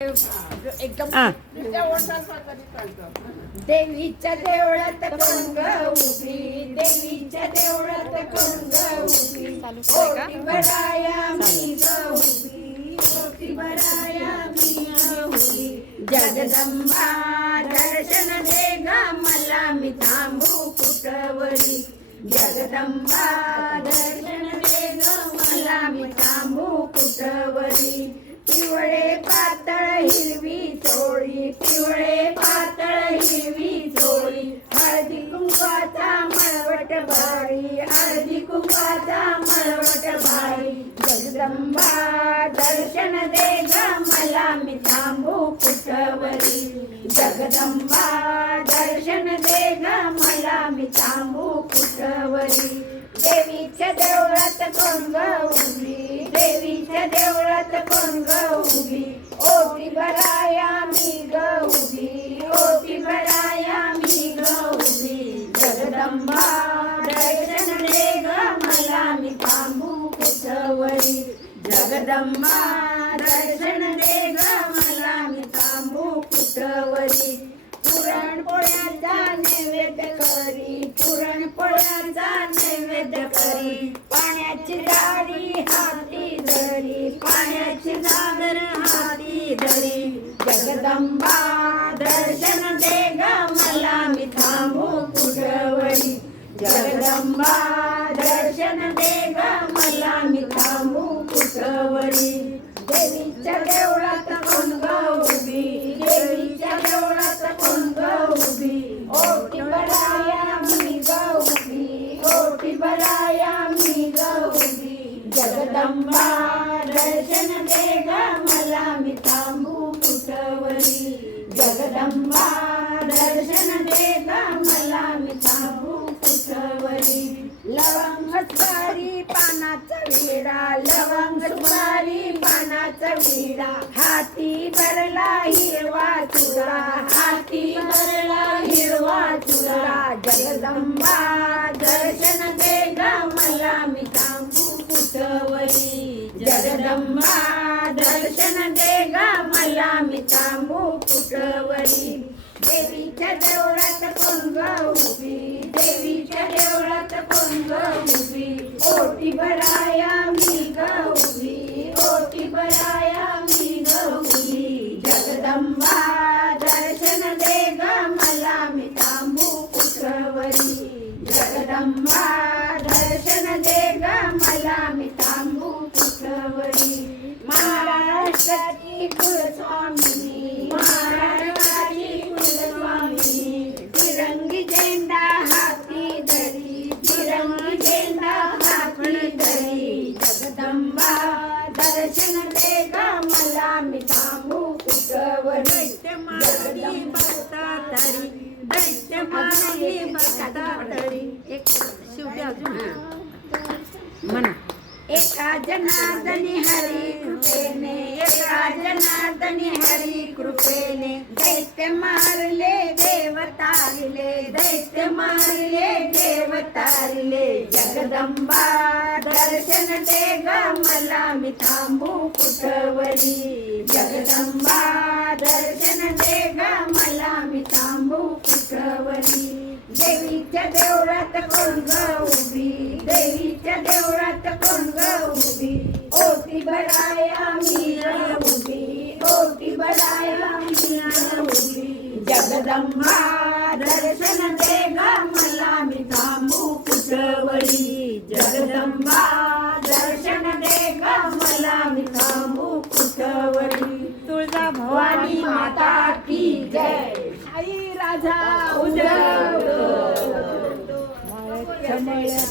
एकदम. देवीच्या देवळात कोण ग उभी देवीच्या देवळात कोण ग उभी ओटी भराया मी उभी. ओटी भराया मी उभी जगदंबा दर्शन दे ग मला मी थांबू कुटवरी जगदंबा दर्शन दे कुंकवाचा मळवट भारी जगदंबा दर्शन दे ग मला मी थांबू कुटवरी जगदंबा दर्शन दे ग मला मी थांबू कुटवरी देवीच्या देवळात कोण ग उभी देवीच्या देवळात कोण ग उभी. ओटी भराया मी ग उभी ओटी भराया मी ग उभी. जगदंबा जगदंबा दर्शन दे ग मला. मी थांबू कुठवरी? पुरणपोळ्याचा नैवेद्य करी. पुरणपोळ्याचा नैवेद्य करी. पाण्याची गाडी हाती धरी. पाण्याची गागर हाती धरी. जगदंबा दर्शन दे ग मला. मी थांबू कुठवरी? जगदंबा दर्शन दे ग मला. देवीच्या देवळात कोण ग उभी? देवीच्या देवळात कोण ग उभी? ओटी बराया मी ग उभी. ओटी बराया मी ग उभी. जगदंबा दर्शन दे ग मला मी थांबू कुठवरी. जगदंबा दर्शन दे ग मला मी थांबू कुठवरी. लवंग सारी पानाचा विडा लवंग पानाचा हाती भरला हिरवा चुरा. हाती भरला हिरवा चुरा. जगदंबा दर्शन दे ग मला. मी थांबू पुटवली जगदंबा दर्शन दे ग मला. मी थांबू पुटवली देवीच्या देवळात कोण उभी. देवीच्या देवळात कोण उभी. ओटी भराया ओटी तरी दैत्य मारी बघता तरी एक शेवटी अजून. म्हणा. एका जनार्दनी हरी कृपेने एका जनार्दनी हरी कृपेने. दैत्य मारले देव तारले दैत्य मारले देवतारिले जगदंबा दर्शन दे ग मला मी थांबू कुठवरी देवीच्या देवळात कोण ग उभी? देवीच्या देवळात कोण ग उभी? ओटी भराया मी ग उभी. ओटी भराया मी ग उभी. जगदंबा दर्शन दे ग मला मी थांबू कुठवरी. जगदंबा दर्शन दे ग मला मी थांबू कुठवरी. तुळजा भवानी माता की जय. आई राधा